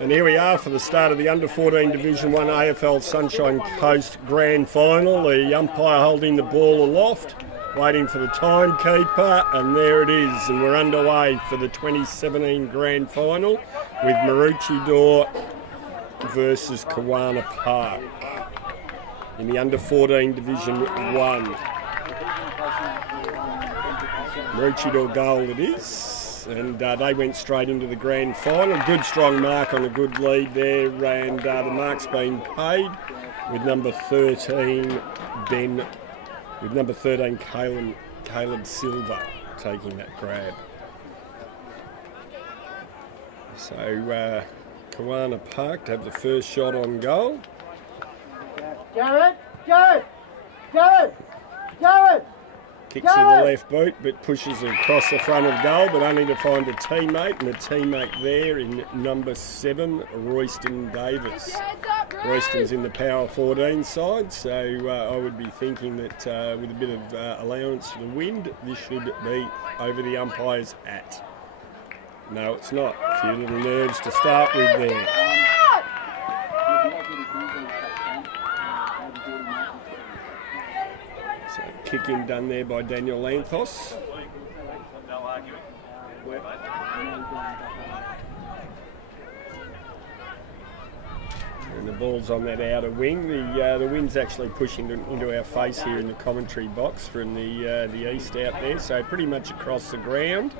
And here we are for the start of the Under-14 Division 1 AFL Sunshine Coast Grand Final. The umpire holding the ball aloft, waiting for the timekeeper, and there it is. And we're underway for the 2017 Grand Final with Maroochydore versus Kawana Park in the Under-14 Division 1. Maroochydore goal it is. And they went straight into the grand final. Good strong mark on a good lead there, and the mark's been paid with number 13, Caleb Silver taking that grab. So Kawana Park to have the first shot on goal. Jared, go! Go! Jared! Kicks in the left boot, but pushes it across the front of goal, but only to find a teammate, and a teammate there in number 7, Royston Davis. Royston's in the Power 14 side, so I would be thinking that with a bit of allowance for the wind, this should be over the umpire's hat. No, it's not. A few little nerves to start with there. Kicking done there by Daniel Lanthos. And the ball's on that outer wing. The wind's actually pushing into our face here in the commentary box from the east out there, so pretty much across the ground.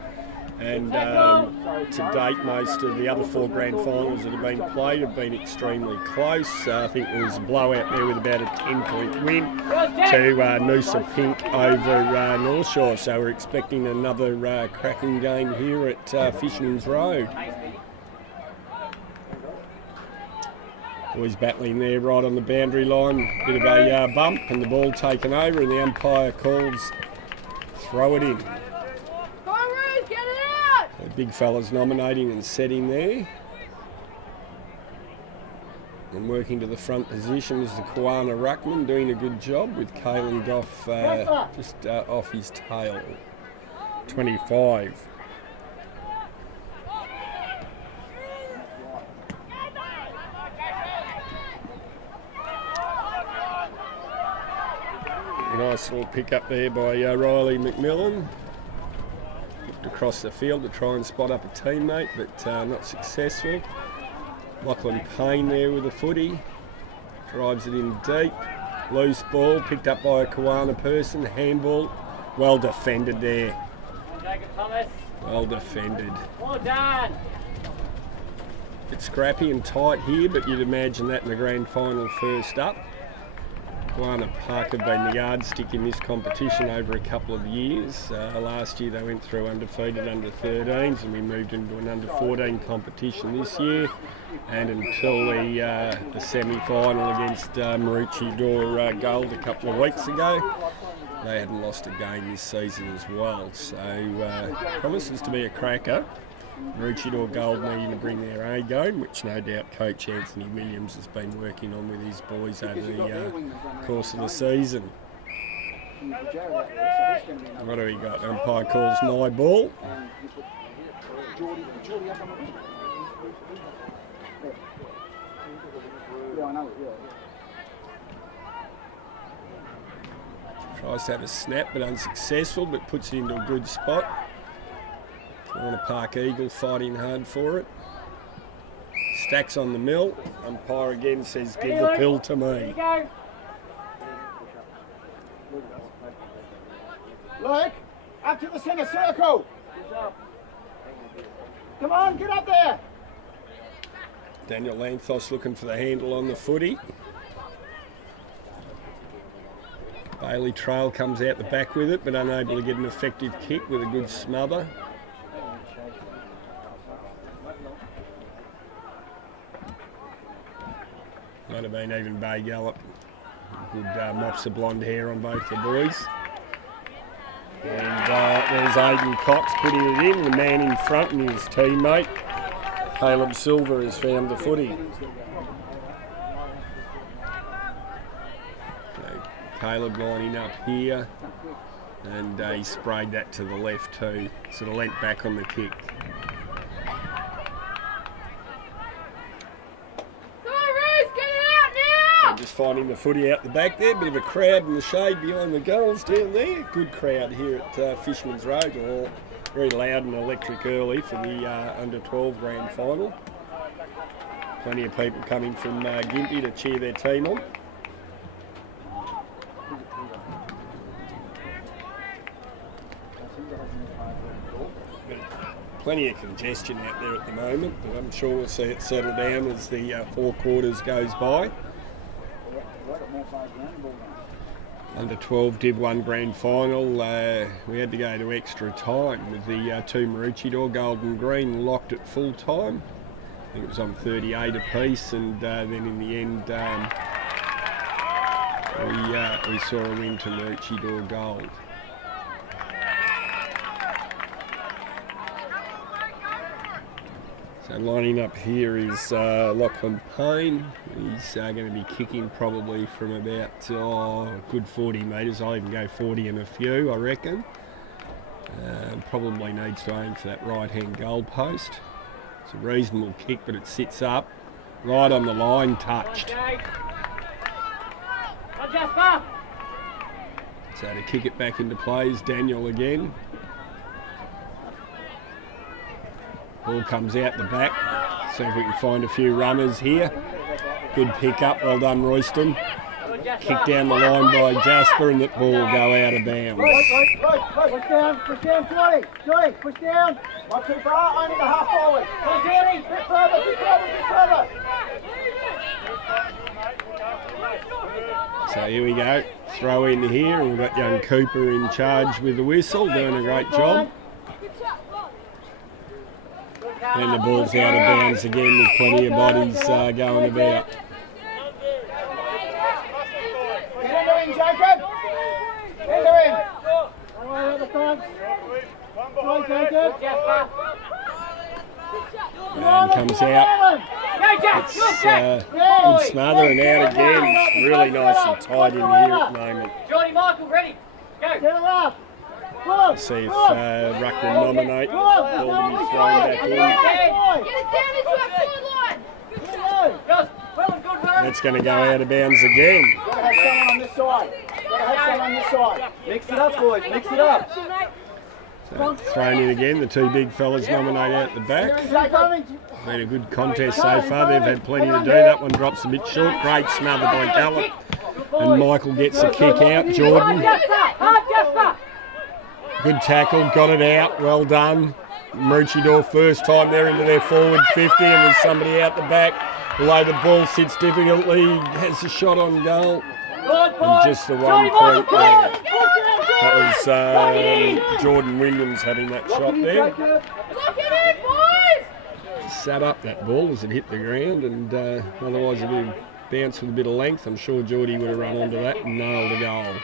And to date, most of the other 4 grand finals that have been played have been extremely close. I think there was a blowout there with about a 10-point win to Noosa Pink over North Shore. So we're expecting another cracking game here at Fisherman's Road. Boys battling there right on the boundary line. Bit of a bump and the ball taken over, and the umpire calls throw it in. The big fella's nominating and setting there. And working to the front position is the Kawana Ruckman, doing a good job with Kalen Goff just off his tail. 25. Nice little pick up there by Riley McMillan. Across the field to try and spot up a teammate, but not successful. Lachlan Payne there with a footy. Drives it in deep. Loose ball picked up by a Kawana person. Handball. Well defended there. Well defended. Well done. Bit scrappy and tight here, but you'd imagine that in the grand final first up. Kawana Park have been the yardstick in this competition over a couple of years. Last year they went through undefeated under-13s, and we moved into an under-14 competition this year. And until the semi-final against Maroochydore Gold a couple of weeks ago, they hadn't lost a game this season as well. So promises to be a cracker. Maroochydore Gold needing to bring their A game, which no doubt Coach Anthony Williams has been working on with his boys over the course of the season. What do we got? Umpire calls my ball. Tries to have a snap but unsuccessful, but puts it into a good spot. Kawana Park Eagle fighting hard for it. Stacks on the mill. Umpire again says, give the pill to me. Luke, up to the centre circle. Come on, get up there. Daniel Lanthos looking for the handle on the footy. Bailey Trail comes out the back with it, but unable to get an effective kick with a good smother. Might have been even Bay Gallop. Good mops of blonde hair on both the boys. And there's Aidan Cox putting it in. The man in front and his teammate, Caleb Silver, has found the footy. So Caleb lining up here. And he sprayed that to the left too. Sort of leant back on the kick. just finding the footy out the back there. Bit of a crowd in the shade behind the goals down there. Good crowd here at Fisherman's Road. All very loud and electric early for the under-12 grand final. Plenty of people coming from Gympie to cheer their team on. Plenty of congestion out there at the moment, but I'm sure we'll see it settle down as the 4 quarters goes by. Under 12 Div 1 grand final, we had to go to extra time with the 2 Maroochydore gold and green locked at full time. I think it was on 38 apiece, and then in the end we saw a win to Maroochydore gold. So lining up here is Lachlan Payne. He's going to be kicking probably from about a good 40 metres. I'll even go 40 and a few, I reckon. Probably needs to aim for that right-hand goal post. It's a reasonable kick, but it sits up right on the line, touched. So to kick it back into play is Daniel again. Ball comes out the back. See if we can find a few runners here. Good pick up, well done Royston. Kick down the line by Jasper, and that ball will go out of bounds. Push down, Jordy, push down. Not too far, only the half forward. Come on, Jordy, bit further, bit further. So here we go, throw in here, and we've got young Cooper in charge with the whistle, doing a great job. And the ball's out of bounds again with plenty of bodies going about. Get into him, Jacob. Into him. And comes out. It's good smother and out again. It's really nice and tight in here at the moment. Johnny Michael, ready. Go. Get him up. See if Ruck will nominate. Ball to be thrown back in. Get it down into that forward line. That's going to go out of bounds again. Got to have someone on this side. Mix it up, boys. Mix it up. So thrown in again. The 2 big fellas nominate out the back. Been a good contest so far. They've had plenty to do. That one drops a bit short. Great smother by Gallop. And Michael gets a kick out. Jordan. Good tackle, got it out, well done. Maroochydore first time they're into their forward 50, and there's somebody out the back. Below the ball sits difficultly, has a shot on goal. And just the 1 point there. That was Jordan Williams having that shot there. Sat up that ball as it hit the ground, and otherwise it would bounce with a bit of length. I'm sure Geordie would have run onto that and nailed the goal.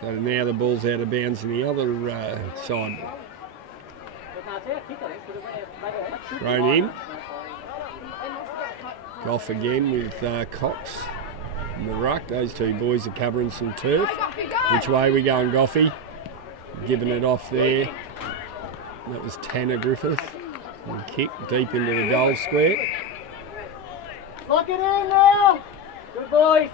So now the ball's out of bounds on the other side. Thrown in. Goff again with Cox and the ruck. Those 2 boys are covering some turf. Which way are we going, Goffy? Giving it off there. That was Tanner Griffiths. And kick deep into the goal square. Lock it in now. Good boys.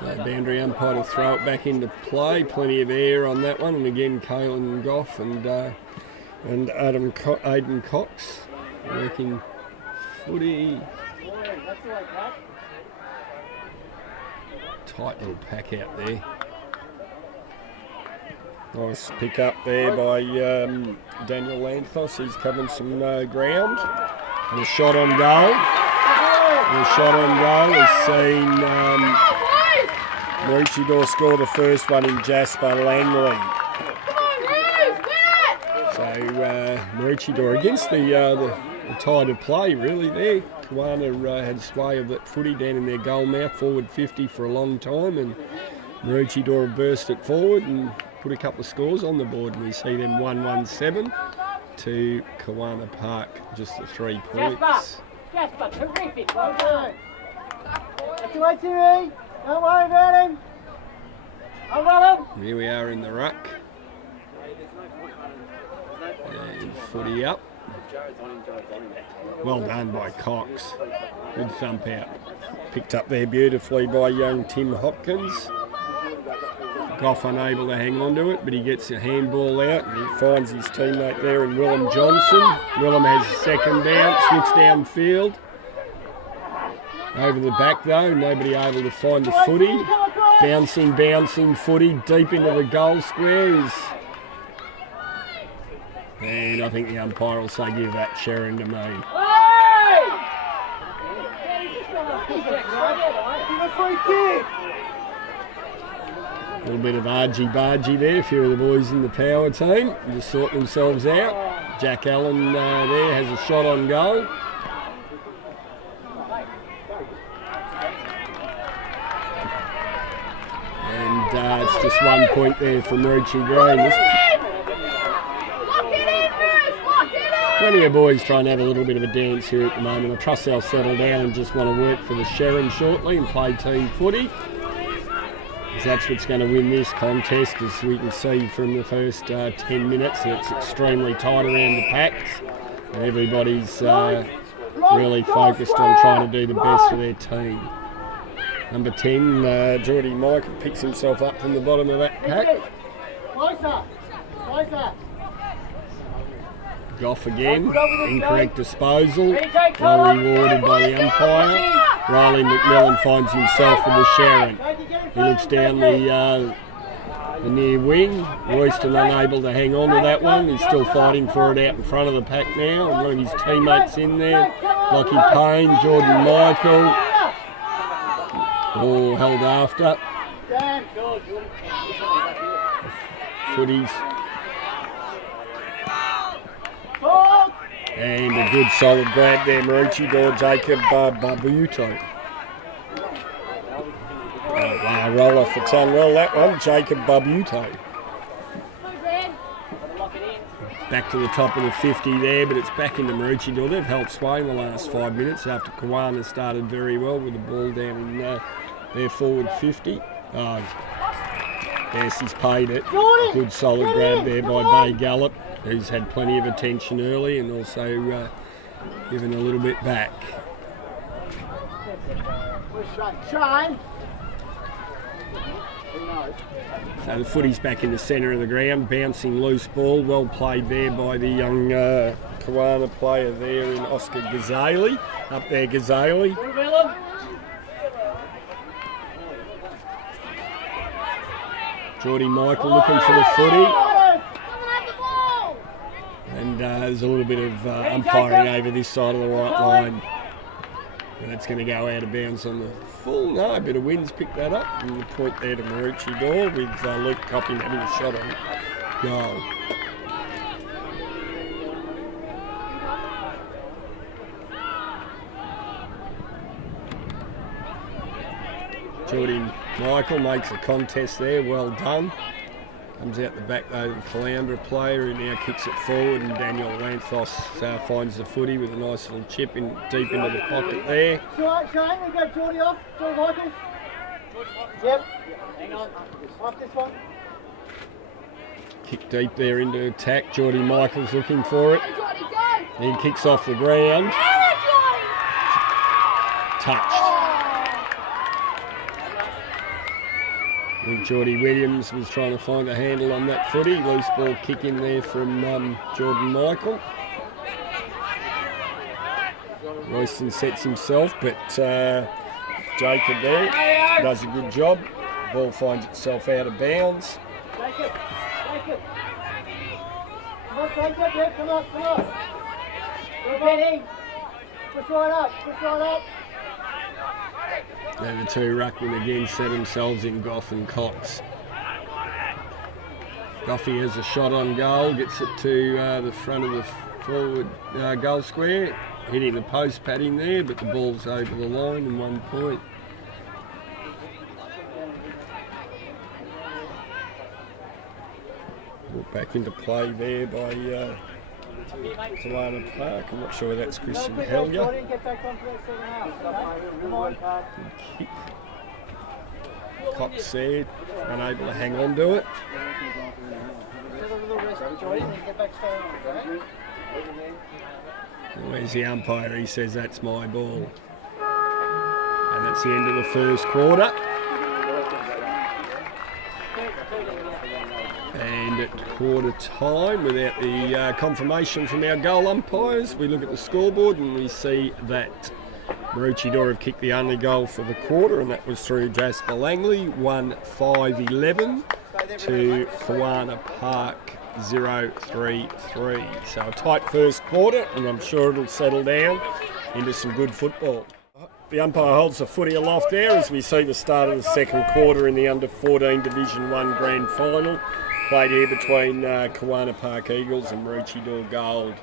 Boundary umpire to throw it back into play. Plenty of air on that one, and again Caelan Goff and Aidan Cox working footy. Tight little pack out there. Nice pick up there by Daniel Lanthos. He's covering some ground. And a shot on goal. And a shot on goal has seen Maroochydore score the first one in Jasper Langley. So Maroochydore against the tide of play really there. Kawana had sway of that footy down in their goal mouth, forward 50 for a long time, and Maroochydore burst it forward and put a couple of scores on the board, and we see them 1-1-7 to Kawana Park, just the 3 points. Jasper, terrific. Well done. That's the way, Timmy. Don't worry about him. I'll run him. Here we are in the ruck. footy up. Well done by Cox. Good thump out. Picked up there beautifully by young Tim Hopkins. Goff unable to hang on to it, but he gets a handball out and he finds his teammate there in Willem Johnson. Willem has a second bounce, looks downfield. Over the back though, nobody able to find the footy. Bouncing footy deep into the goal square is... And I think the umpire will say, give that Sharon to me. A little bit of argy-bargy there, a few of the boys in the power team just sort themselves out. Jack Allen there has a shot on goal. And it's just 1 point there from Maroochydore. Plenty of boys trying to have a little bit of a dance here at the moment. I trust they'll settle down and just want to work for the Sharon shortly and play team footy. Because that's what's going to win this contest, as we can see from the first 10 minutes. It's extremely tight around the packs. And everybody's really focused on trying to do the best for their team. Number 10, Geordie Michael picks himself up from the bottom of that pack. Goff again, incorrect disposal, well rewarded by the umpire. Riley McMillan finds himself with the Sharon. He looks down the near wing. Royston unable to hang on to that one. He's still fighting for it out in front of the pack now. And one of his teammates in there, Lockie Payne, Jordan Michael, all held after. Footies. And a good solid grab there, Maroochydore, Jacob Barbuto. Oh, wow, roll off the tongue. Well, that one, Jacob Barbuto. Back to the top of the 50 there, but it's back into Maroochydore. They've held sway in the last 5 minutes after Kawana started very well with the ball down in their forward 50. Yes, he's paid it. Good solid grab there by Bay Gallop, who's had plenty of attention early and also given a little bit back. So the footy's back in the centre of the ground, bouncing loose ball, well played there by the young Kawana player there in Oscar Gazali. Up there, Gazali. Geordie Michael looking for the footy. And there's a little bit of umpiring over this side of the right line. And that's going to go out of bounds on the full. No, a bit of wind's picked that up. And the point there to Maroochydore with Luke Copping having a shot on goal. Geordie Michael makes a contest there, well done. Comes out the back though, the Caloundra player who now kicks it forward, and Daniel Lanthos finds the footy with a nice little chip in deep into the pocket there. Shane, we go Geordie off. Geordie Michael. Yep. Hang on. Off this one. Kick deep there into attack. Geordie Michael's looking for it. He kicks off the ground. Touched. I think Geordie Williams was trying to find a handle on that footy. Loose ball kick in there from Jordan Michael. Royston sets himself, but Jacob there does a good job. The ball finds itself out of bounds. Jacob. Come on, Jacob, come on. Good heading. Push right up. And the two ruckmen again set themselves in Goff and Cox. Goffy has a shot on goal, gets it to the front of the forward goal square, hitting the post padding there, but the ball's over the line in 1 point. Brought back into play there by Kawana Park. I'm not sure that's Christian Helga. Kick. Cox there, unable to hang on to it. Where's the umpire? He says that's my ball. And that's the end of the first quarter. And at quarter time, without the confirmation from our goal umpires, we look at the scoreboard and we see that Maroochydore have kicked the only goal for the quarter, and that was through Jasper Langley, 1-5-11 to Kawana Park 0-3-3. So a tight first quarter, and I'm sure it'll settle down into some good football. The umpire holds the footy aloft there as we see the start of the second quarter in the under-14 Division 1 Grand Final, played here between Kawana Park Eagles and Maroochydore Gold.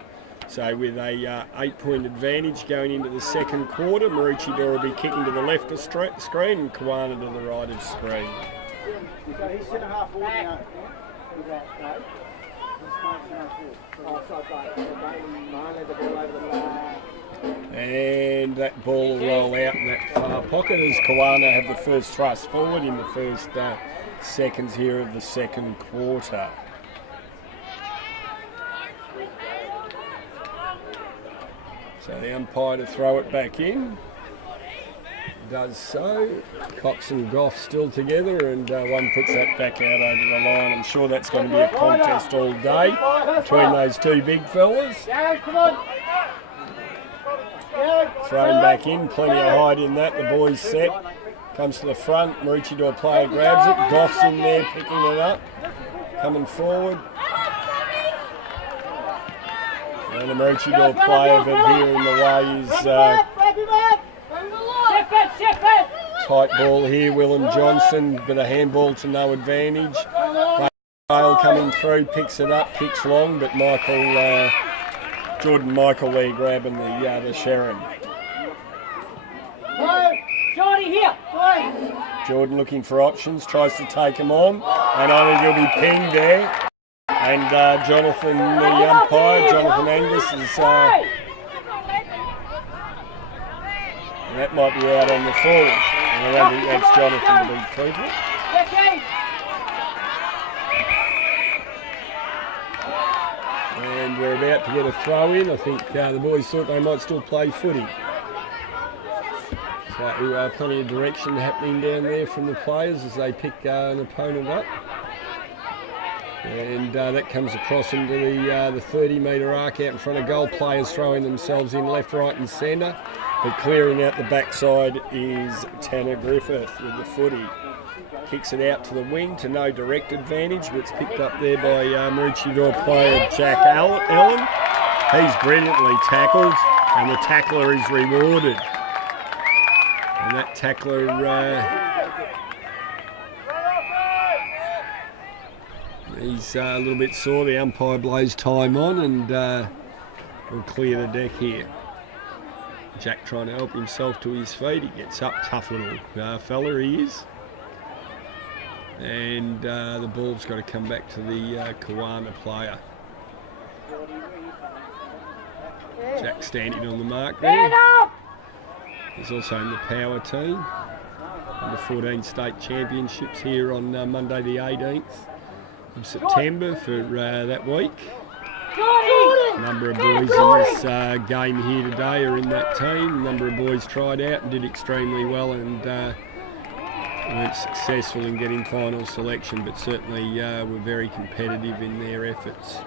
So with a 8-point advantage going into the second quarter, Maroochydore will be kicking to the left of screen and Kawana to the right of screen. So he's centre half forward now. And that ball will roll out in that far pocket as Kawana have the first thrust forward in the first seconds here of the second quarter. So the umpire to throw it back in. Does so. Cox and Goff still together, and one puts that back out over the line. I'm sure that's going to be a contest all day between those two big fellas. Thrown back in, plenty of height in that. The boys set. Comes to the front. Maroochydore player grabs it. Goff's in there picking it up. Coming forward. And the Maroochydore player, but here in the way is tight ball here. Willem Johnson, but a handball to no advantage. Bale coming through, picks it up, kicks long, but Jordan Michael there grabbing the Sharon. Jordan looking for options, tries to take him on, and I think he'll be pinged there. And Jonathan, the umpire, Jonathan Angus, is that might be out on the full. And I don't think that's Jonathan to be truthful. And we're about to get a throw in. I think the boys thought they might still play footy. So plenty of direction happening down there from the players as they pick an opponent up. And that comes across into the 30-metre arc out in front of goal. Players throwing themselves in left, right and centre. But clearing out the backside is Tanner Griffiths with the footy. Kicks it out to the wing to no direct advantage, but it's picked up there by Maroochydore player Jack Allen. He's brilliantly tackled, and the tackler is rewarded. And that tackler... he's a little bit sore. The umpire blows time on, and we'll clear the deck here. Jack trying to help himself to his feet. He gets up, tough little fella he is. And the ball's got to come back to the Kawana player. Jack standing on the mark there. He's also in the power team. Under 14 state championships here on Monday the 18th of September for that week. A number of boys in this game here today are in that team. A number of boys tried out and did extremely well and weren't successful in getting final selection, but certainly were very competitive in their efforts.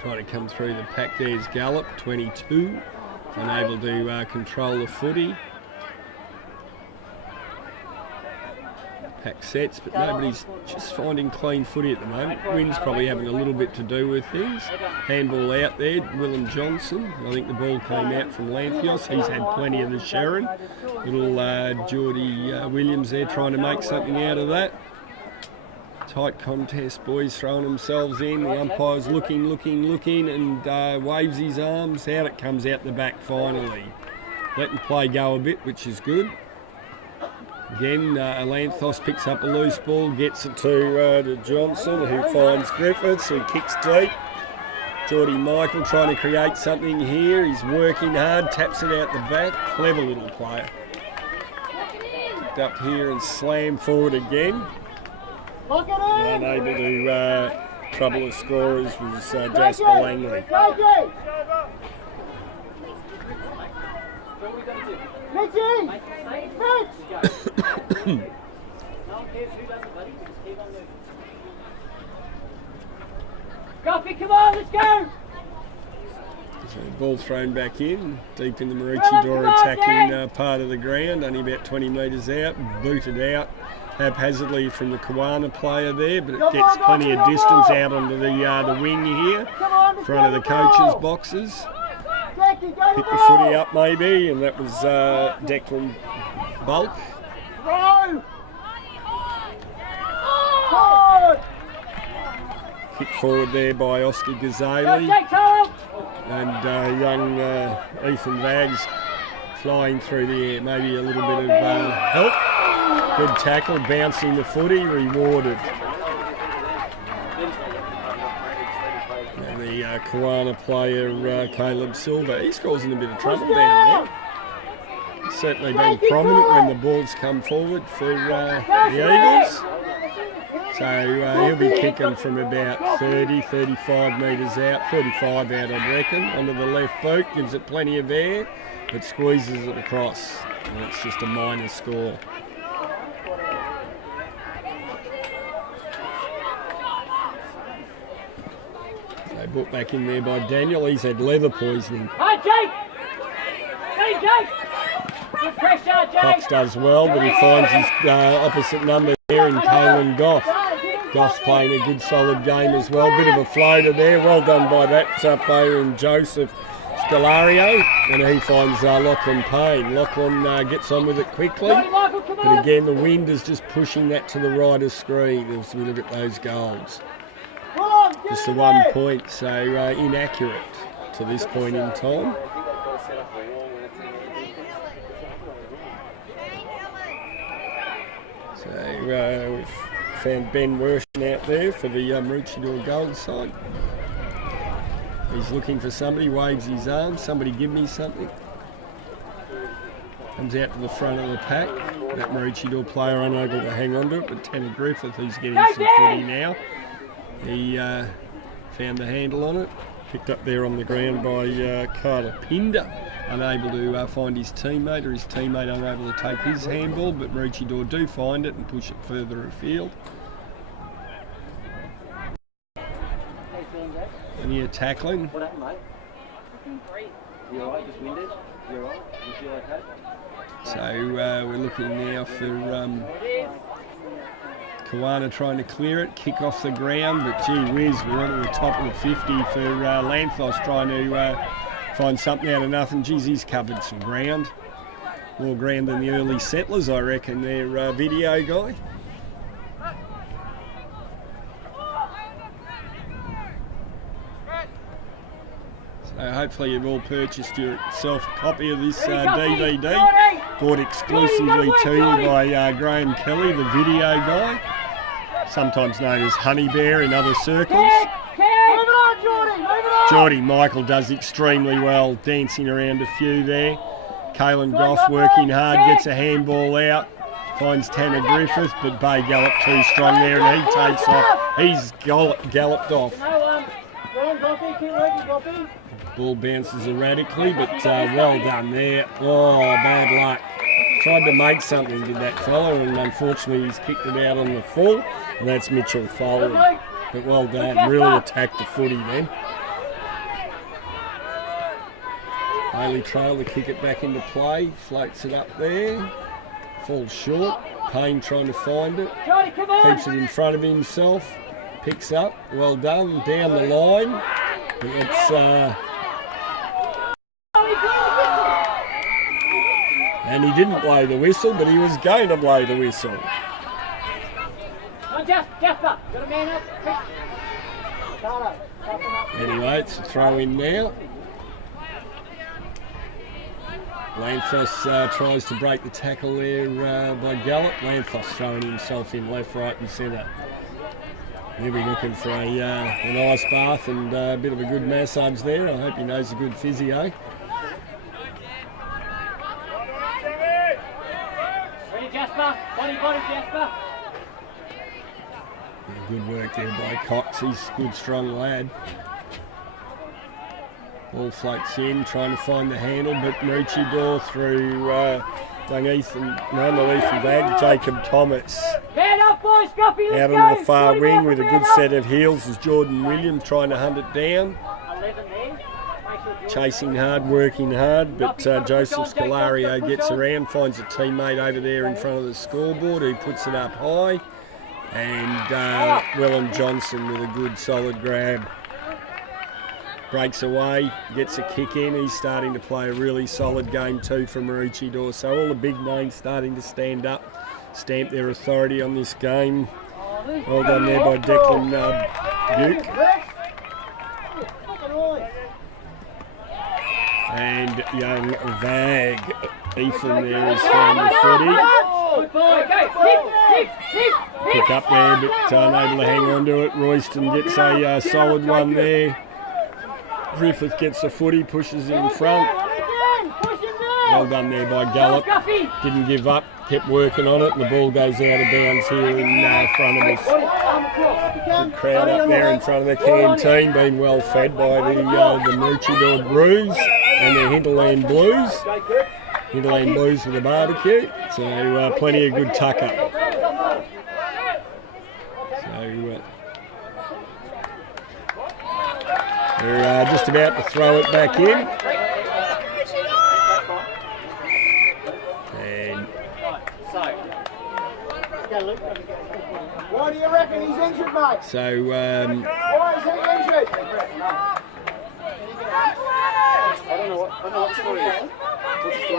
Trying to come through the pack, there's Gallup, 22, unable to control the footy. Pack sets, but nobody's just finding clean footy at the moment. Wind's probably having a little bit to do with things. Handball out there, Willem Johnson. I think the ball came out from Lanthios. He's had plenty of the Sharon. Little Geordie Williams there trying to make something out of that. Tight contest, boys throwing themselves in. The umpire's looking, and waves his arms. Out it comes out the back finally. Letting play go a bit, which is good. Again, Lanthos picks up a loose ball, gets it to Johnson, who finds Griffiths, who kicks deep. Geordie Michael trying to create something here. He's working hard, taps it out the back. Clever little player. Picked up here and slammed forward again. Unable to trouble of scorers was Jasper Langley. Coffee, come on, let's go! So ball thrown back in, deep in the Maroochydore attacking part of the ground, only about 20 metres out, booted out haphazardly from the Kawana player there, but it gets plenty of distance out onto the wing here, in front of the coaches' boxes. Picked the footy up maybe, and that was Declan Bulk. Kicked forward there by Oscar Gazali, and young Ethan Vagg's flying through the air, maybe a little bit of help. Good tackle, bouncing the footy, rewarded. And the Kawana player, Caleb Silver, he's causing a bit of trouble down there. He's certainly been prominent when the balls come forward for the Eagles. So he'll be kicking from about 30, 35 metres out, 35 out I'd reckon, onto the left boot, gives it plenty of air, but squeezes it across, and it's just a minor score. So brought back in there by Daniel, he's had leather poisoning. Hi, Jake! Hey, Jake! Good pressure, Jake! Cox does well, but he finds his opposite number there in Kalen Goff. Goff's playing a good solid game as well. Bit of a floater there. Well done by that player in Joseph Scalario. And he finds Lachlan Payne. Lachlan gets on with it quickly. But again, the wind is just pushing that to the right of screen as we look at those goals. Just the 1 point, so inaccurate to this point in time. So we've found Ben Worsham out there for the Maroochydore Gold side. He's looking for somebody, waves his arm, somebody give me something. Comes out to the front of the pack. That Maroochydore player unable to hang on to it, but Tanner Griffiths, who's getting some footy now. He found the handle on it, picked up there on the ground by Karter. Pinder, unable to find his teammate, or his teammate unable to take his handball, but Maroochydore do find it and push it further afield. And here tackling. What happened, mate? You alright? Just winded? You alright? You feel okay? So we're looking now for Kawana trying to clear it, kick off the ground, but gee whiz, we're on the top of the 50 for Lanthos trying to find something out of nothing. Geez, he's covered some ground. More ground than the early settlers, I reckon, their video guy. So hopefully you've all purchased yourself a copy of this DVD, brought exclusively to you by Graham Kelly, the video guy, sometimes known as Honey Bear in other circles. Geordie Michael does extremely well, dancing around a few there. Kalen Goff working hard, gets a handball out, finds Tanner Griffiths, but Bay Gallop too strong there and he takes off. He's galloped off. Ball bounces erratically, but well done there. Oh, bad luck. Tried to make something, did that fella, and unfortunately he's kicked it out on the full, and that's Mitchell Foley. But well done, really attacked the footy then. Bailey Trail to kick it back into play, floats it up there, falls short. Payne trying to find it, keeps it in front of himself, picks up, well done, down the line. It's and he didn't blow the whistle, but he was going to blow the whistle. Jasper, got a man up. Anyway, it's a throw in now. Lanthos tries to break the tackle there by Gallop. Lanthos throwing himself in left, right and centre. He'll be looking for an ice bath and a bit of a good massage there. I hope he knows a good physio. Ready, Jasper? Body, Jasper. Good work there by Cox. He's a good, strong lad. Ball floats in, trying to find the handle, but Maroochydore through Ethan Vagg, Jacob Thomas. Up, boys, Scuffy, out on the far wing with a good set of heels is Jordan Williams trying to hunt it down. Chasing hard, working hard, but Joseph Scalario gets around, finds a teammate over there in front of the scoreboard who puts it up high. And Willem Johnson with a good solid grab. Breaks away, gets a kick in. He's starting to play a really solid game too for Maroochydore. So all the big names starting to stand up, stamp their authority on this game. Well done there by Declan Duke. And young Vagg, Ethan there has found the footy. Pick up there, but unable to hang on to it. Royston gets a solid one there. Griffiths gets the footy, pushes it in front. Well done there by Gallup. Didn't give up, kept working on it, and the ball goes out of bounds here in front of us. Good crowd up there in front of the canteen, being well fed by the Maroochydore Brews and the Hinterland Blues. Hinterland Blues with a barbecue, so plenty of good tuck up. So they're just about to throw it back in. And why do you reckon he's injured, mate? So why is he injured?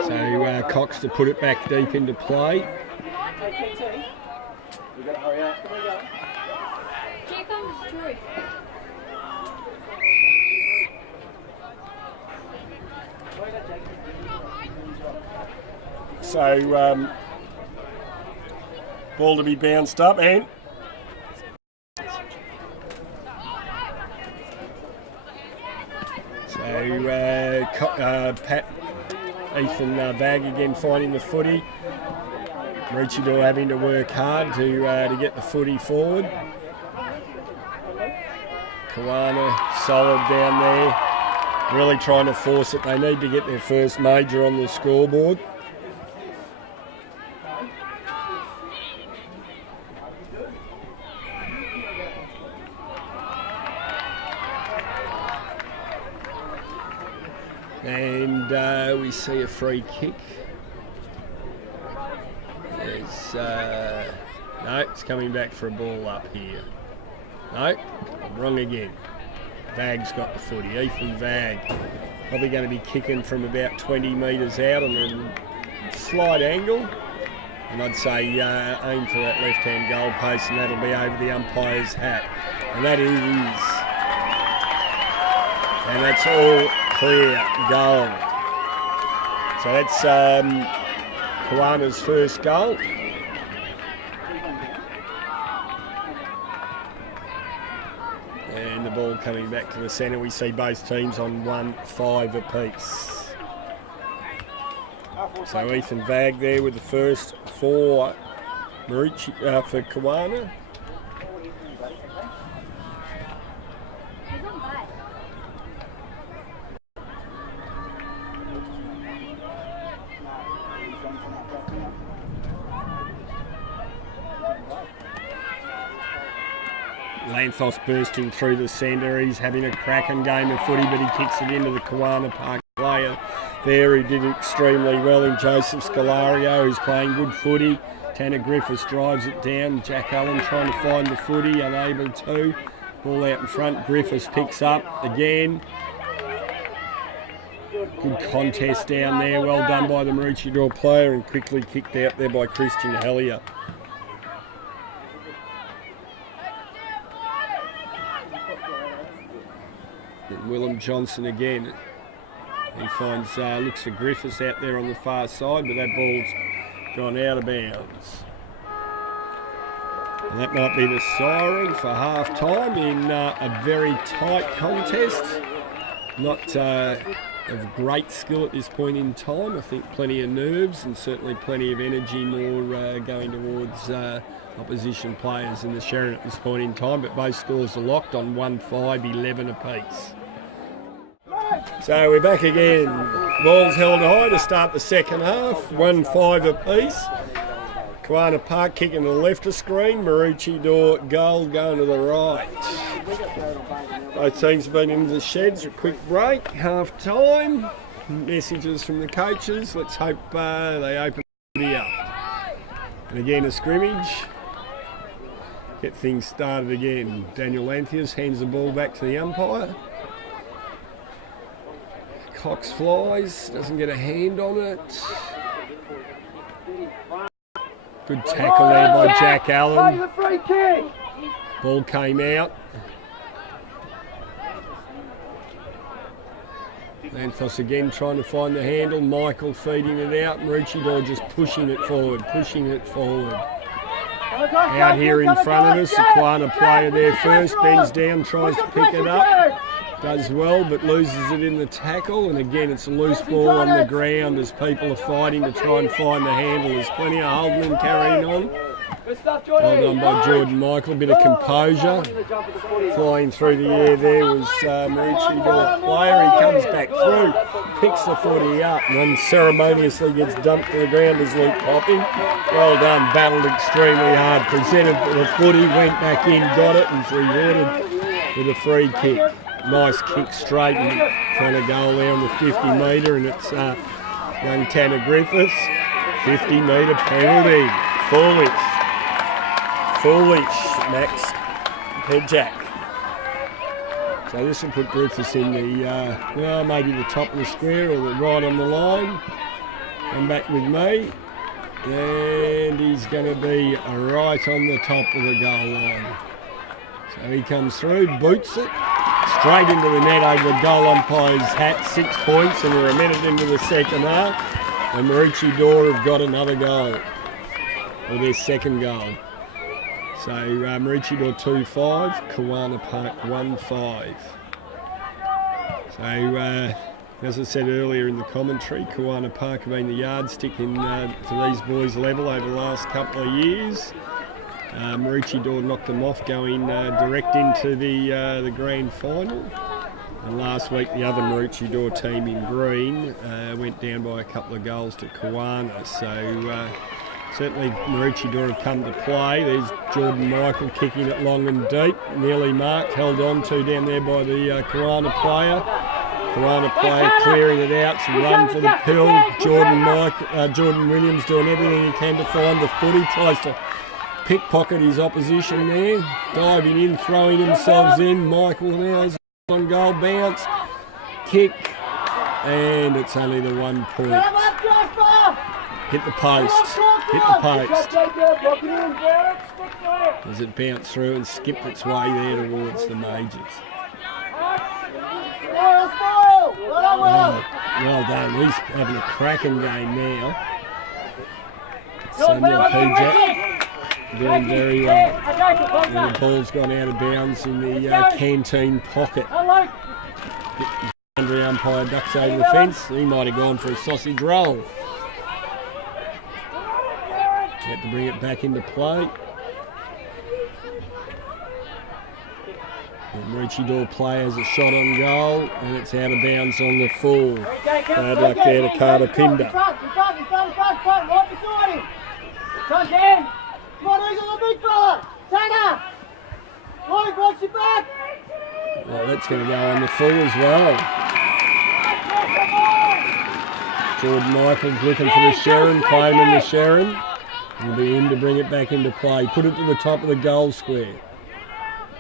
So Cox to put it back deep into play. We've got to hurry up. Here comes Drew. So ball to be bounced up and Pat Ethan Vagg again finding the footy. Maroochydore having to work hard to get the footy forward. Kawana solid down there, really trying to force it. They need to get their first major on the scoreboard. And we see a free kick. There's, no, it's coming back for a ball up here. No, wrong again. Vagg's got the footy. Ethan Vagg probably going to be kicking from about 20 metres out on a slight angle. And I'd say aim for that left-hand goal post, and that'll be over the umpire's hat. And that is. And that's all clear, goal. So that's Kawana's first goal. And the ball coming back to the centre. We see both teams on 1-5 apiece. So Ethan Vagg there with the first for for Kawana. Lanthos bursting through the centre. He's having a cracking game of footy, but he kicks it into the Kawana Park player there. He did extremely well in Joseph Scalario, who's playing good footy. Tanner Griffiths drives it down. Jack Allen trying to find the footy, unable to. Ball out in front. Griffiths picks up again. Good contest down there. Well done by the Maroochydore player, and quickly kicked out there by Christian Hellier. Willem Johnson again. He finds, looks for Griffiths out there on the far side, but that ball's gone out of bounds. And that might be the siren for half time in a very tight contest. Not of great skill at this point in time. I think plenty of nerves and certainly plenty of energy more going towards opposition players in the Sherrin at this point in time, but both scores are locked on 1-5, 11 apiece. So we're back again. Ball's held high to start the second half, 1-5 apiece. Kawana Park kicking to the left of screen, Maroochydore goal going to the right. Both teams have been into the sheds. A quick break, half time. Messages from the coaches. Let's hope they open the up. And again a scrimmage. Get things started again. Daniel Lanthius hands the ball back to the umpire. Cox flies, doesn't get a hand on it. Good tackle there by Jack Allen. Ball came out. Lanthos again trying to find the handle. Michael feeding it out. Maroochydore just pushing it forward. Out here in front of us, the Kawana player there first. Bends down, tries to pick it up. Does well, but loses it in the tackle. And again, it's a loose ball on the ground as people are fighting to try and find the handle. There's plenty of holding and carrying on. Well done by Jordan Michael. Bit of composure. Flying through the air there was Maroochydore player. He comes back through, picks the footy up, and unceremoniously gets dumped to the ground as Luke Popping. Well done, battled extremely hard. Presented for the footy, went back in, got it, and was rewarded with a free kick. Nice kick straight in front of goal there on the 50 metre, and it's young Tanner Griffiths. 50 metre penalty. Foolish, Max Pedjack. So this will put Griffiths in the, maybe the top of the square or the right on the line. Come back with me. And he's going to be right on the top of the goal line. So he comes through, boots it. Straight into the net over the goal umpire's hat, 6 points, and we're a minute into the second half. And Maroochydore have got another goal, or their second goal. So Maroochydore 2-5, Kawana Park 1-5. So as I said earlier in the commentary, Kawana Park have been the yardstick to these boys' level over the last couple of years. Maroochydore knocked them off going direct into the grand final. And last week the other Maroochydore team in green went down by a couple of goals to Kawana. So certainly Maroochydore have come to play. There's Jordan Michael kicking it long and deep. Nearly marked, held on to down there by the Kawana player. Kawana player clearing it out, some run for the pill. Jordan Williams doing everything he can to find the footy, tries to pickpocket his opposition there, diving in, throwing themselves in. Michael now is on goal, bounce, kick, and it's only the 1 point. Hit the post. As it bounced through and skipped its way there towards the majors. Well done, he's having a cracking game now. Samuel Pejak doing very well. And the ball's gone out of bounds in the canteen pocket. The umpire ducks over the fence. He might have gone for a sausage roll. Had to bring it back into play. The Maroochydore player has a shot on goal, and it's out of bounds on the full. Bad luck there to Karter Pinder. Well, that's going to go on the full as well. Jordan Michael's looking for the Sherrin, claiming the Sherrin. He'll be in to bring it back into play. Put it to the top of the goal square.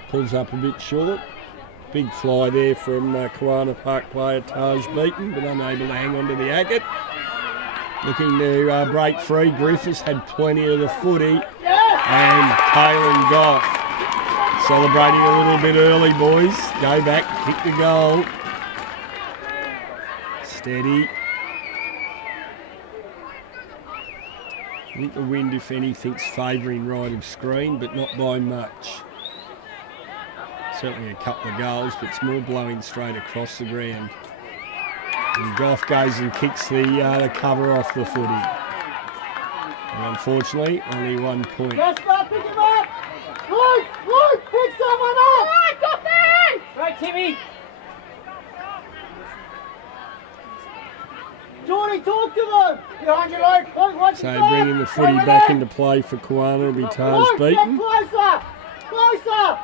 Pulls up a bit short. Big fly there from Kawana Park player Taj Beaton, but unable to hang on to the agate. Looking to break free. Griffiths had plenty of the footy. And Kalen Goff celebrating a little bit early, boys. Go back, kick the goal. Steady. I think the wind, if anything's favouring right of screen, but not by much. Certainly a couple of goals, but it's more blowing straight across the ground. And Goff goes and kicks the cover off the footy. And unfortunately, only 1 point. pick him up! Luke, pick someone up! Alright, got there! Right, Timmy! Jordy, talk to them! Behind you, Luke! So bringing the footy back into play for Kawana will be Taj Luke, beaten. get closer! Closer!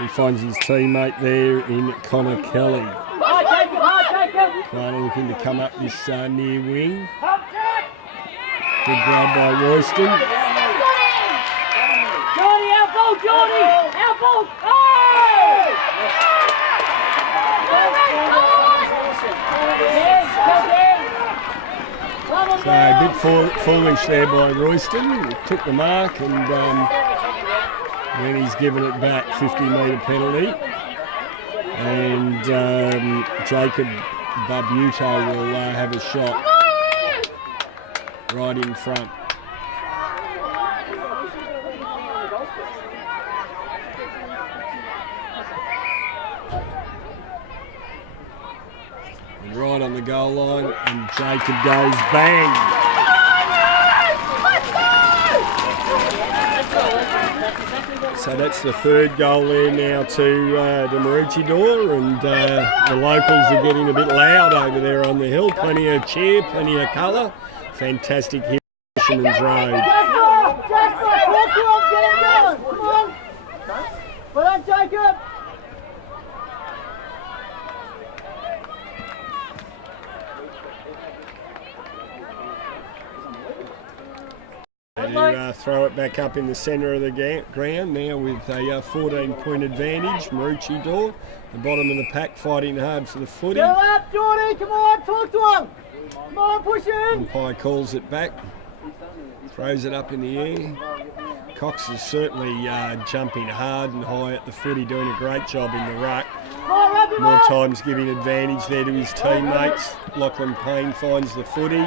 He finds his teammate there in Connor Kelly. Hard, take him! Kawana looking to come up this near wing. Good grab by Royston. Jordy, our ball, Jordy! Our ball! Oh! So a bit foolish there by Royston. He took the mark and then he's given it back, 50-metre penalty. And Jacob Barbuto will have a shot right in front. And right on the goal line, and Jacob goes bang. So that's the third goal there now to the Maroochydore, and the locals are getting a bit loud over there on the hill. Plenty of cheer, plenty of colour. Fantastic here at Fisherman's Road. Jasper, talk to him, get him going! Come on! Well done, Jacob! To throw it back up in the centre of the ground now with a 14-point advantage. Maroochydore, the bottom of the pack, fighting hard for the footy. Go up, Jordy! Come on, talk to him! Come on, push in! Umpire calls it back, throws it up in the air. Cox is certainly jumping hard and high at the footy, doing a great job in the ruck. More times giving advantage there to his teammates. Lachlan Payne finds the footy.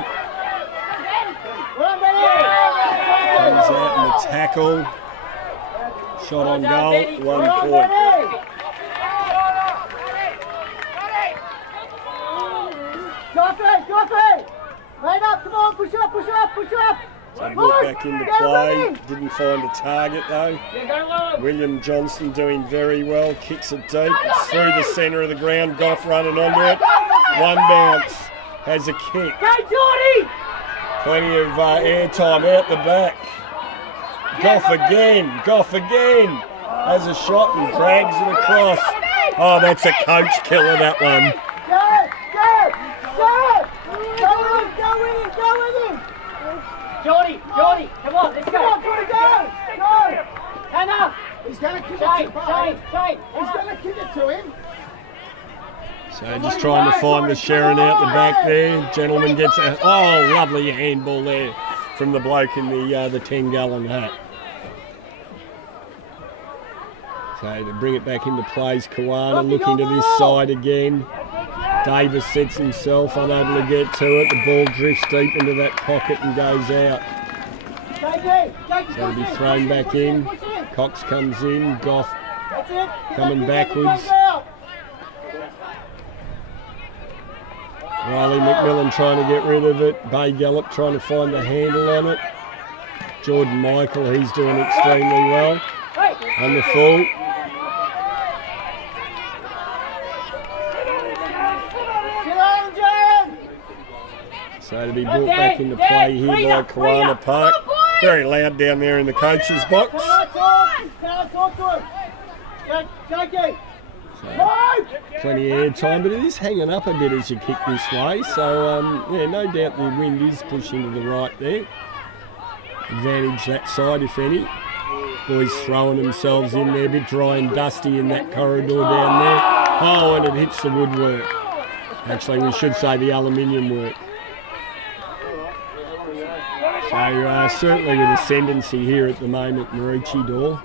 Comes out in the tackle. Shot on goal, 1 point. Joffrey! Right up, come on, push up! So brought back into play. Didn't find a target though. William Johnson doing very well. Kicks it deep. It's through the centre of the ground. Goff running onto it. One bounce. Has a kick. Hey, Jordy! Plenty of airtime out the back. Goff again. Has a shot and drags it across. Oh, that's a coach killer, that one. Go with him! Jordy, come on, let's go! Go! Hannah! He's going to kick it He's going to kick it to him. So just trying to find the Sharon out the back there. Gentleman gets a lovely handball there from the bloke in the 10-gallon hat. So to bring it back into plays, Kawana looking to this side again. Davis sets himself, unable to get to it. The ball drifts deep into that pocket and goes out. So it'll be thrown back in. Cox comes in. Goff coming backwards. Riley McMillan trying to get rid of it. Bay Gallop trying to find the handle on it. Jordan Michael, he's doing extremely well. On the full. So to be brought back into play here by Kawana Park. Very loud down there in the coach's box. Plenty of air time, but it is hanging up a bit as you kick this way. So, no doubt the wind is pushing to the right there. Advantage that side, if any. Boys throwing themselves in there, a bit dry and dusty in that corridor down there. Oh, and it hits the woodwork. Actually, we should say the aluminium work. So, certainly with ascendancy here at the moment, Maroochydore.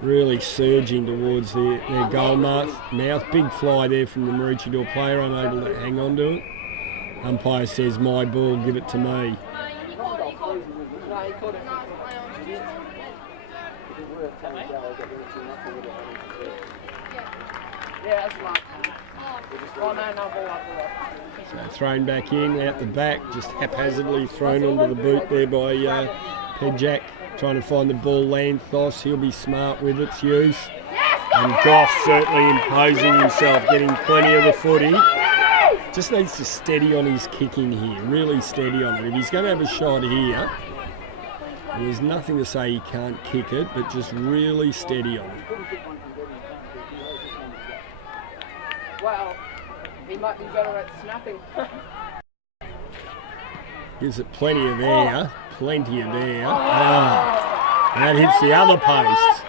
Really surging towards their goal mouth. Big fly there from the Maroochydore player, unable to hang on to it. Umpire says, my ball, give it to me. Yeah, that's right. Oh, no, ball. So thrown back in, out the back, just haphazardly thrown onto the boot there by Pejak, trying to find the ball Lanthos. He'll be smart with its use. And Goff certainly imposing himself, getting plenty of the footy. Just needs to steady on his kicking here, really steady on it. If he's going to have a shot here, there's nothing to say he can't kick it, but just really steady on it. Well, he might be better at snapping. Gives it plenty of air, plenty of air. Oh, and that hits the other post.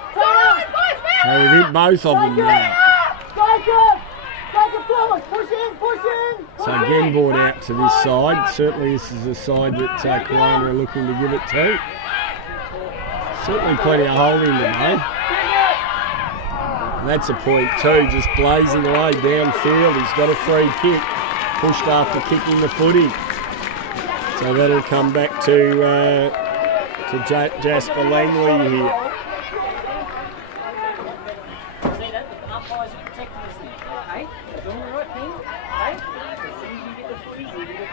So we've hit both of them now. So again brought out to this side. Certainly this is the side that Kawana are looking to give it to. Certainly plenty of holding today. And that's a point too, just blazing away downfield. He's got a free kick, pushed after kicking the footy. So that'll come back to Jasper Langley here. See that? The umpires are protecting us there. Okay? They're doing the right thing. Okay? As soon as you get the footy, you get the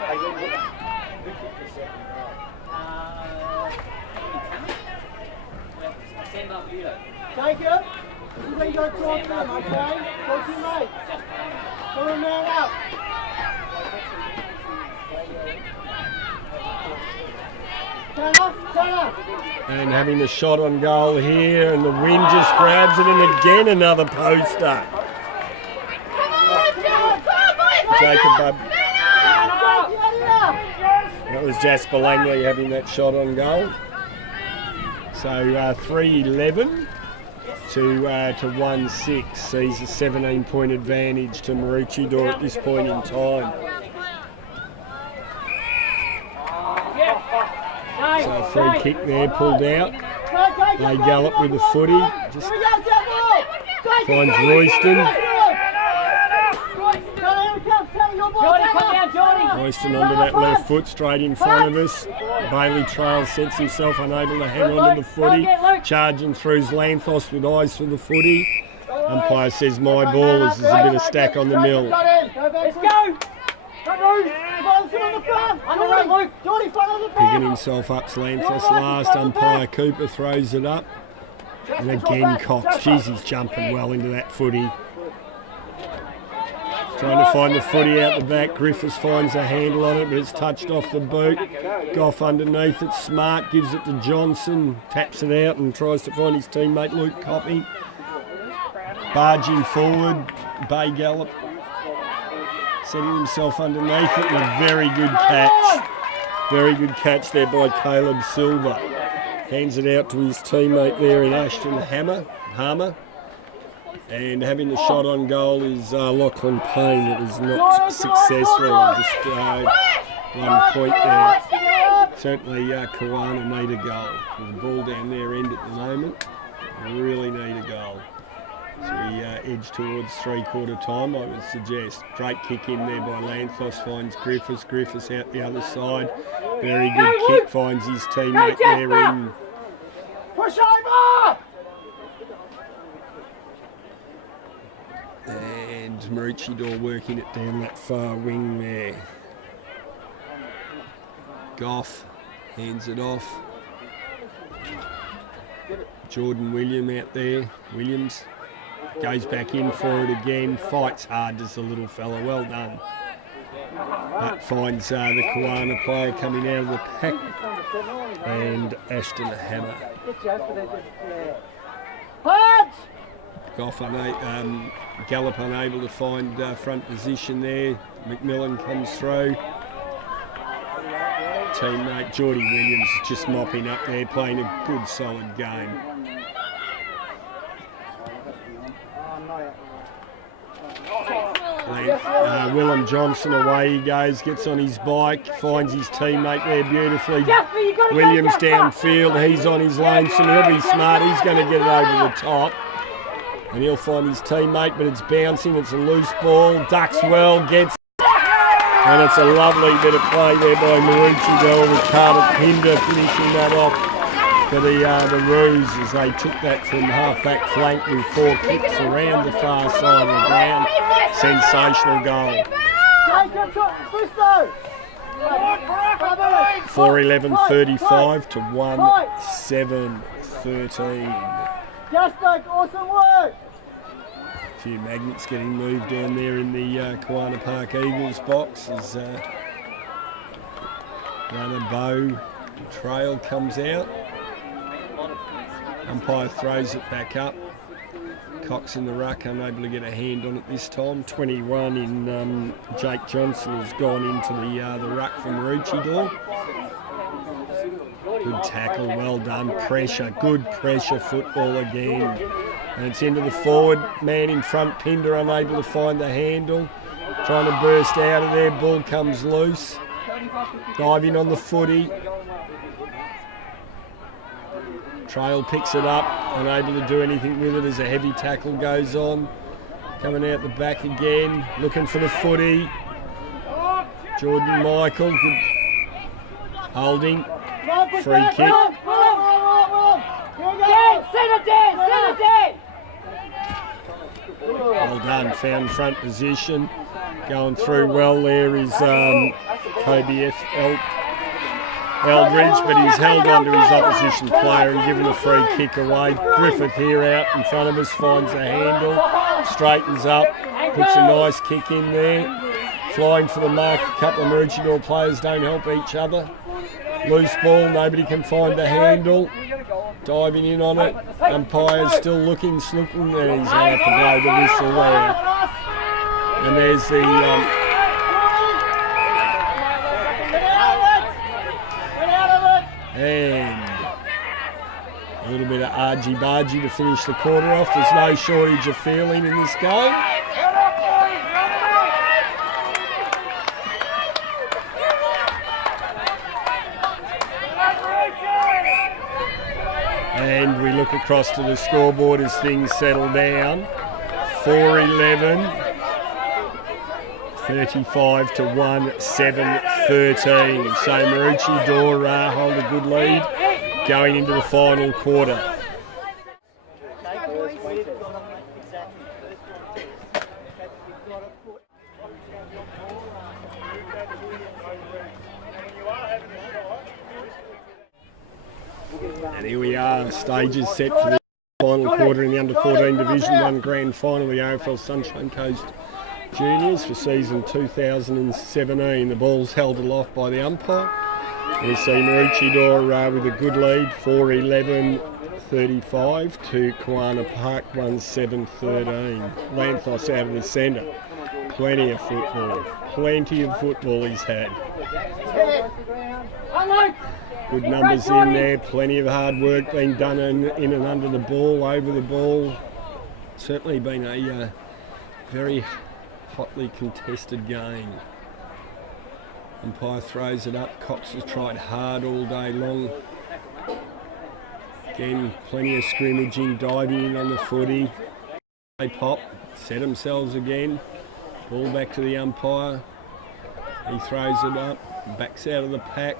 stand up, Barbuto. Take it. This is when you go talk to him, okay? Talk to your mate. Pull him man up. Turn up. And having the shot on goal here, and the wind just grabs it, and again another poster. Jacob That was Jasper Langley having that shot on goal. So 3-11 to 1-6 sees a 17-point advantage to Maroochydore at this point in time. So a free kick there pulled out. They gallop with the footy. Just finds Royston. Royston onto that left foot, straight in front of us. Bailey trails, sets himself unable to hang on to the footy. Charging through Lanthos with eyes for the footy. Umpire says my ball, this is a bit of stack on the mill. Let's go! Picking himself up, Lanthos last. Umpire Cooper throws it up. And again Cox, geez, he's jumping well into that footy. Trying to find the footy out the back. Griffiths finds a handle on it, but it's touched off the boot. Goff underneath it, smart, gives it to Johnson, taps it out and tries to find his teammate Luke Copping. Barging forward, Bay Gallop, setting himself underneath it, and a very good catch. Very good catch there by Caleb Silver. Hands it out to his teammate there in Ashton Hammer. And having the shot on goal is Lachlan Payne. It was not successful, just 1 point there. Certainly Kawana need a goal. With the ball down their end at the moment, they really need a goal. So we edge towards three-quarter time, I would suggest. Great kick in there by Lanthos, finds Griffiths. Griffiths out the other side. Very good kick, finds his teammate there in. Push over! And Maroochydore working it down that far wing there. Goff hands it off. Jordan Williams goes back in for it again. Fights hard, does the little fella. Well done. But finds the Kawana player coming out of the pack. And Ashton Hammer. Goff Gallop unable to find front position there. McMillan comes through. Teammate Geordie Williams just mopping up there, playing a good solid game. Willem Johnson away he goes, gets on his bike, finds his teammate there beautifully. Williams downfield, he's on his lonesome, he'll be smart, he's going to get it over the top. And he'll find his teammate, but it's bouncing, it's a loose ball, ducks well, gets it. And it's a lovely bit of play there by Maroochydore with Karter Pinder finishing that off for the Roos as they took that from half-back flank with 4 kicks around the far side of the ground. Sensational goal. 4:11:35 to 1:7:13. Jasper, awesome work. A few magnets getting moved down there in the Kawana Park Eagles box as runner Bow Trail comes out. Umpire throws it back up. Cox in the ruck, unable to get a hand on it this time. 21 in Jake Johnson has gone into the ruck from Maroochydore. Good tackle, well done. Pressure, good pressure football again. And it's into the forward man in front. Pinder unable to find the handle. Trying to burst out of there. Ball comes loose. Diving on the footy. Trail picks it up, unable to do anything with it as a heavy tackle goes on. Coming out the back again, looking for the footy. Jordan Michael, good holding, free kick. Well done, found front position. Going through well there is Kobe Eldridge, but he's held on to his opposition player and given a free kick away. Griffiths here out in front of us, finds the handle, straightens up, puts a nice kick in there. Flying for the mark, a couple of Maroochydore players don't help each other. Loose ball, nobody can find the handle. Diving in on it, umpire's still looking, and he's going to have to blow the whistle there. And there's the... and a little bit of argy-bargy to finish the quarter off. There's no shortage of feeling in this game. And we look across to the scoreboard as things settle down. 4:11:35 to 1:7:13. So Maroochydore hold a good lead going into the final quarter. And here we are, stages set for the final quarter in the under-14 Division 1 Grand Final, the AFL Sunshine Coast Juniors for season 2017. The ball's held aloft by the umpire. We see Maroochydore with a good lead, 4:11:35 to Kawana Park, 1:7:13. Lanthos out of the centre. Plenty of football he's had. Good numbers in there, plenty of hard work being done in and under the ball, over the ball. Certainly been a very hotly contested game. Umpire throws it up. Cox has tried hard all day long. Again, plenty of scrimmaging, diving in on the footy. They pop, set themselves again. Ball back to the umpire. He throws it up, backs out of the pack.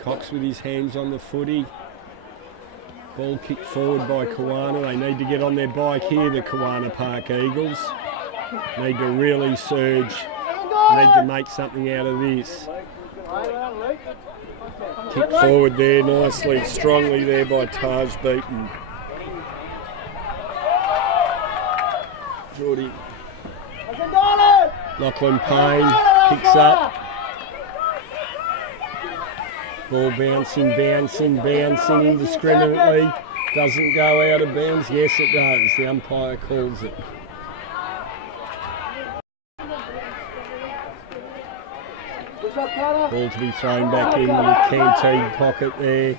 Cox with his hands on the footy. Ball kicked forward by Kawana. They need to get on their bike here, the Kawana Park Eagles. Need to really surge. Need to make something out of this. Kick forward there nicely, strongly there by Taj Beaton. Geordie. Lachlan Payne picks up. Ball bouncing indiscriminately. Doesn't go out of bounds. Yes, it does. The umpire calls it. Ball to be thrown back in the canteen pocket there.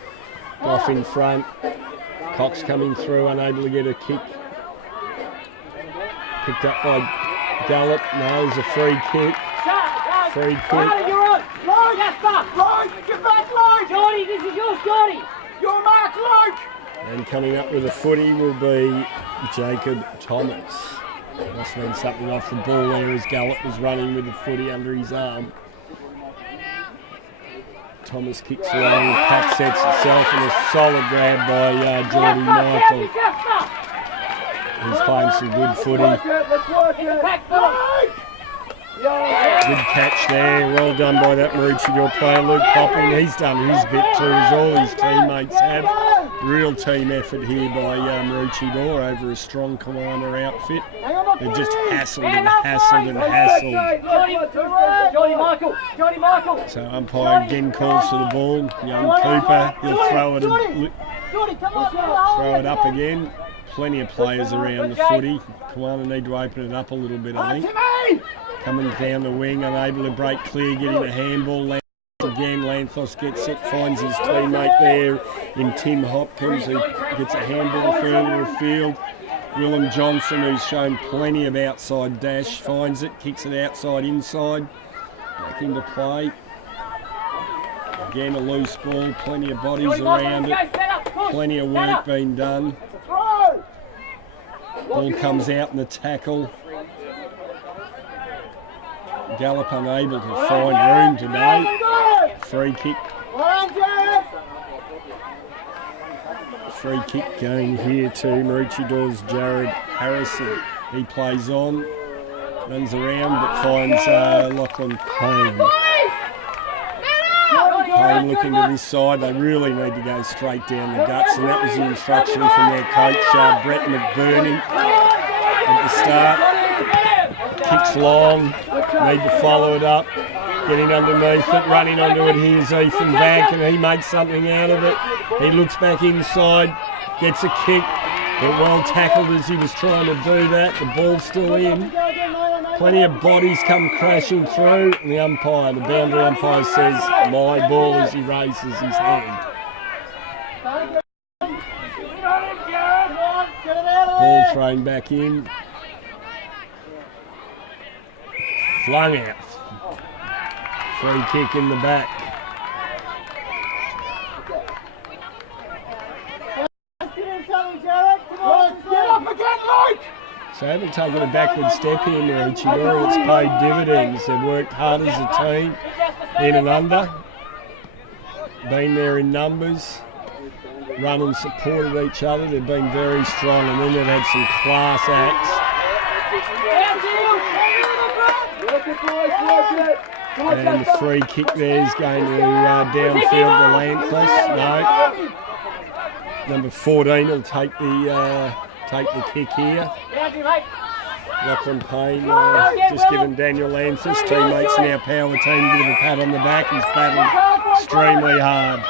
Off in front. Cox coming through, unable to get a kick. Picked up by Gallup. No, it's a free kick. Free kick. Jasper! Lloyd, get back, Lloyd! Jordy, this is yours, Jordy! Your mark, Lloyd! And coming up with a footy will be Jacob Thomas. Must have been something off the ball there as Gallup was running with the footy under his arm. Thomas kicks long, pack sets itself, and a solid grab by Geordie Michael. He's playing some good footy. Good catch there, well done by that Maroochydore player, Luke Popping. He's done his bit too, as all his teammates have. Real team effort here by Maroochydore over a strong Kawana outfit. They've just hassled and hassled and hassled. So umpire again calls for the ball. Young Cooper, he'll throw it up again. Plenty of players around the footy. Kawana need to open it up a little bit, I think. Coming down the wing, unable to break clear, getting a handball. Again, Lanthos gets it, finds his teammate there in Tim Hopkins, who gets a handball further afield. Willem Johnson, who's shown plenty of outside dash, finds it, kicks it outside, inside, back into play. Again, a loose ball, plenty of bodies around it, plenty of work being done. Ball comes out in the tackle. Gallup unable to find room today. Free kick. Free kick going here to Maroochidore's Jared Harrison. He plays on, runs around but finds Lachlan Payne. Payne looking to this side. They really need to go straight down the guts, and that was the instruction from their coach, Brett McBurney, at the start. Kicks long, need to follow it up, getting underneath it, running onto it. Here's Ethan Vagg, and he makes something out of it. He looks back inside, gets a kick, but well tackled as he was trying to do that. The ball's still in. Plenty of bodies come crashing through, and the umpire, the boundary umpire, says, "My ball," as he raises his hand. Ball thrown back in. Flung out. Free kick in the back. So they haven't taken a backward step here, Maroochydore. It's paid dividends. They've worked hard as a team, in and under. Been there in numbers. Run and supported each other. They've been very strong, and then they've had some class acts. And the free kick there is going to downfield to Langley. No. Number 14 will take the kick here. Lachlan Payne just given Daniel Lanthus, teammates in our power team, a bit of a pat on the back. He's battled extremely hard.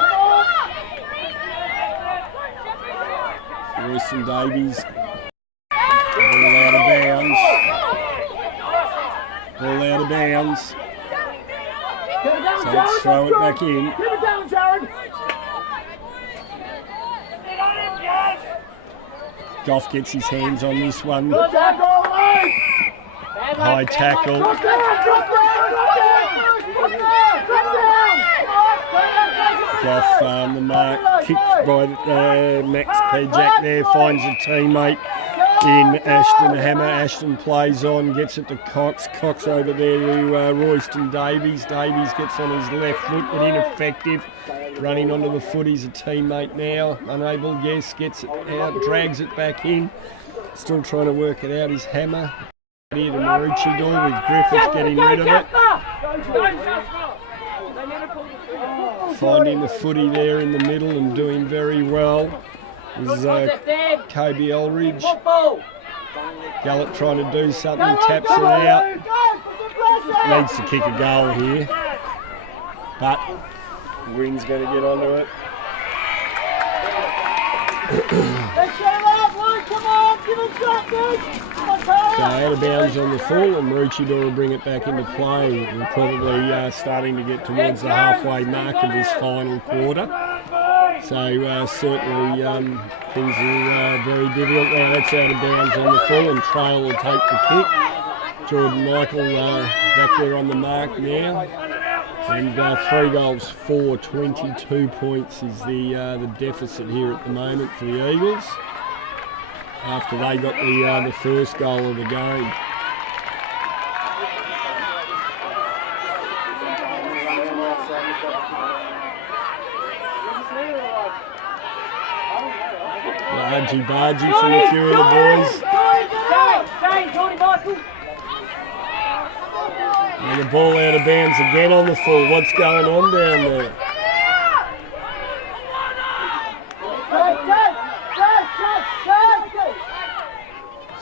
Royston Davies, ball out of bounds. Ball out of bounds. So let's throw it back in. Goff gets his hands on this one. High tackle. Goff on the mark. Kicked by Max Pejak there. Finds a teammate in Ashton Hammer. Ashton plays on, gets it to Cox. Cox over there to Royston Davies. Davies gets on his left foot, but ineffective. Running onto the foot, he's a teammate now. Unable, yes, gets it out, drags it back in. Still trying to work it out, his Hammer. Here to Maroochydore with Griffiths getting rid of it. Finding the footy there in the middle and doing very well. Is Kobe Elridge. Gallup trying to do something, taps it out. Needs to kick a goal here. But Wynn's going to get onto it. So out of bounds on the full, and Maroochydore will bring it back into play. We're probably starting to get towards the halfway mark of this final quarter. So certainly things are very difficult. Now that's out of bounds on the full, and Trail will take the kick. Jordan Michael back there on the mark now. And 3 goals for 22 points is the deficit here at the moment for the Eagles, after they got the first goal of the game. Argy-bargy from a few of the boys. And the ball out of bounds again on the full. What's going on down there?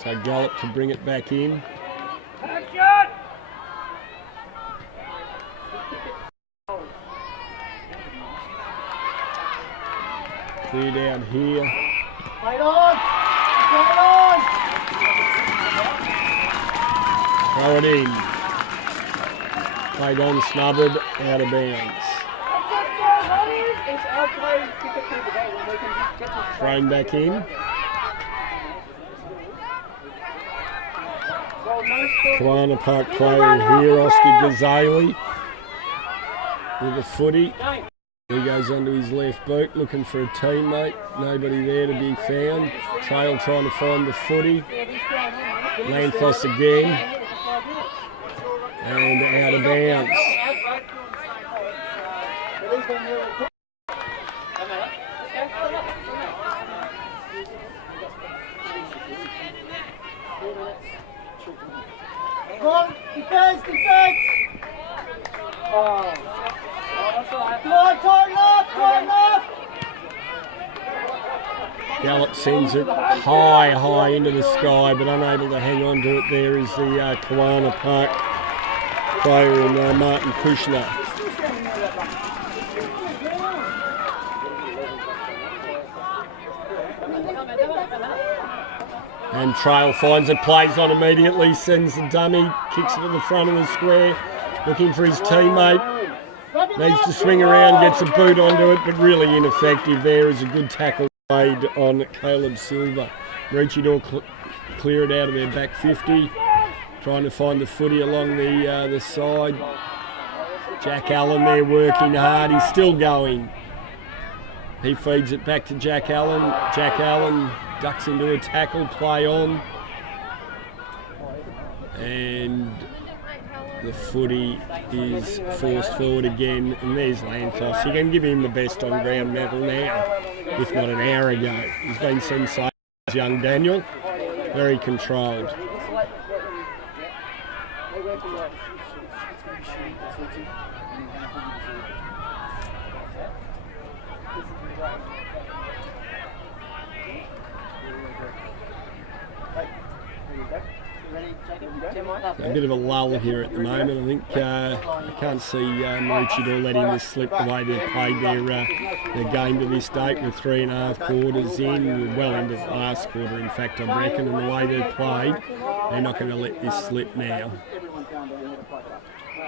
So Gallop to bring it back in. Cleared out here. Fight on! Fight on! Throw it in. Played on, smothered, out of bounds. Thrown back in. Kawana Park player here, Oscar Gazali with a footy. He goes onto his left boot looking for a teammate. Nobody there to be found. Trail trying to find the footy. Lanthos again. And out of bounds. Come on, defense, defense! Oh. Come on, tighten up! Gallop sends it high into the sky, but unable to hang on to it. There is the Kawana Park player in Martin Kushner. And Trail finds it, plays on immediately, sends the dummy, kicks it to the front of the square, looking for his teammate. Needs to swing around, gets a boot onto it, but really ineffective. There is a good tackle made on Caleb Silver. Maroochydore clear it out of their back 50, trying to find the footy along the side. Jack Allen there working hard, he's still going. He feeds it back to Jack Allen. Jack Allen ducks into a tackle, play on. And the footy is forced forward again, and there's Lanthos. You can give him the best on ground medal now, if not an hour ago. He's been sensational, young Daniel, very controlled. A bit of a lull here at the moment. I think I can't see Maroochydore letting this slip the way they've played their game to this date. We're 3.5 quarters in, we're well into the last quarter in fact I reckon, and the way they've played, they're not going to let this slip now.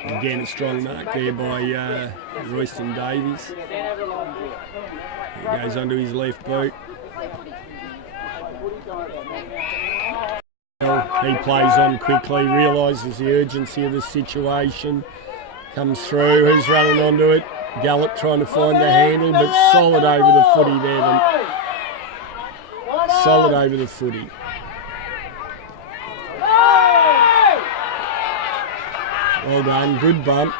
Again, a strong mark there by Royston Davies. He goes onto his left boot. He plays on quickly, realises the urgency of the situation, comes through, who's running onto it? Gallop trying to find the handle, but solid over the footy there. Solid over the footy. Well done, good bump.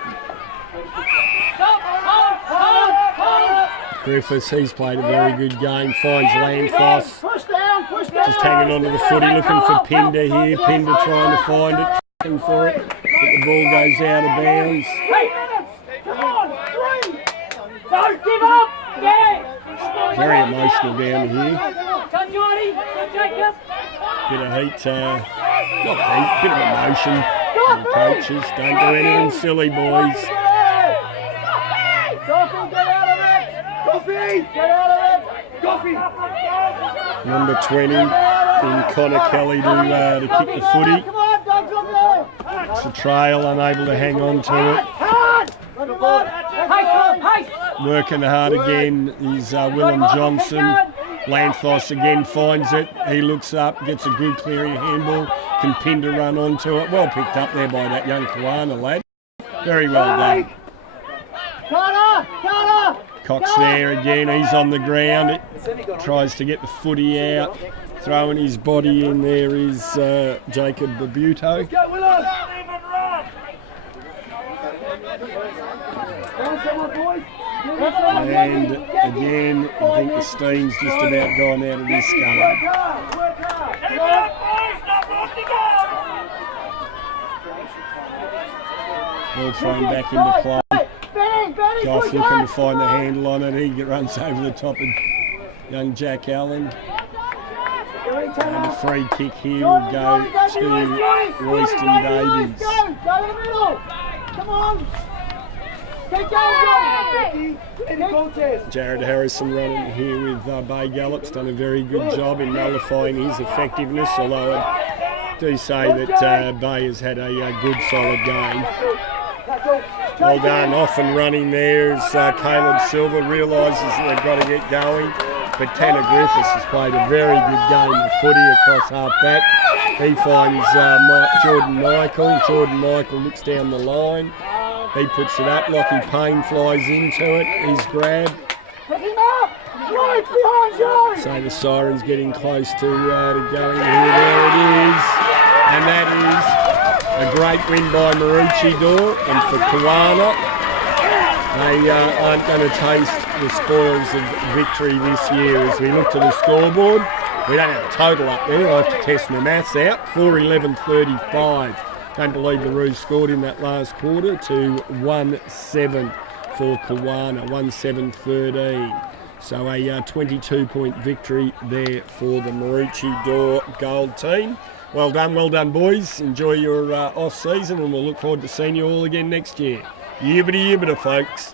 Griffiths, he's played a very good game, finds Lanthos. Just hanging onto the footy, looking for Pinder here. Pinder trying to find it, looking for it, but the ball goes out of bounds. Don't give up! Very emotional down here. Bit of heat, not heat, bit of emotion. The coaches, don't do anything silly, boys. Number 20 in Connor Kelly to kick the footy. It's a trail, unable to hang on to it. Working hard again is Willem Johnson. Lanthos again finds it. He looks up, gets a good clearing handball. Can Pinder run onto it? Well picked up there by that young Kawana lad. Very well done. Cox there again, he's on the ground. Tries to get the footy out. Throwing his body in there is Jacob Barbuto. And again, I think the steam's just about gone out of this game. Ball thrown back into play. Goff looking to find the handle on it. He runs over the top of young Jack Allen. And the free kick here will go to Royston Davies. Go in the middle. Come on. Keep going, Johnny. Jared Harrison running here with Bay Gallop's done a very good job in nullifying his effectiveness, although I do say that Bay has had a good solid game. Well done, off and running there as Caleb Silver realises that they've got to get going. But Tanner Griffiths has played a very good game of footy across half back. He finds Jordan Michael. Jordan Michael looks down the line. He puts it up. Lockie Payne flies into it. He's grabbed. Pick him up. Right behind you. So the siren's getting close to going here. There it is. And that is a great win by Maroochydore. And for Kawana, they aren't going to taste the spoils of victory this year. As we look to the scoreboard, we don't have a total up there. I'll have to test my maths out. 4-11-35. Don't believe the Roos scored in that last quarter to 1-7 for Kawana. 1-7-13. So a 22-point victory there for the Maroochydore Gold team. Well done, boys. Enjoy your off-season, and we'll look forward to seeing you all again next year. Yibbity, folks.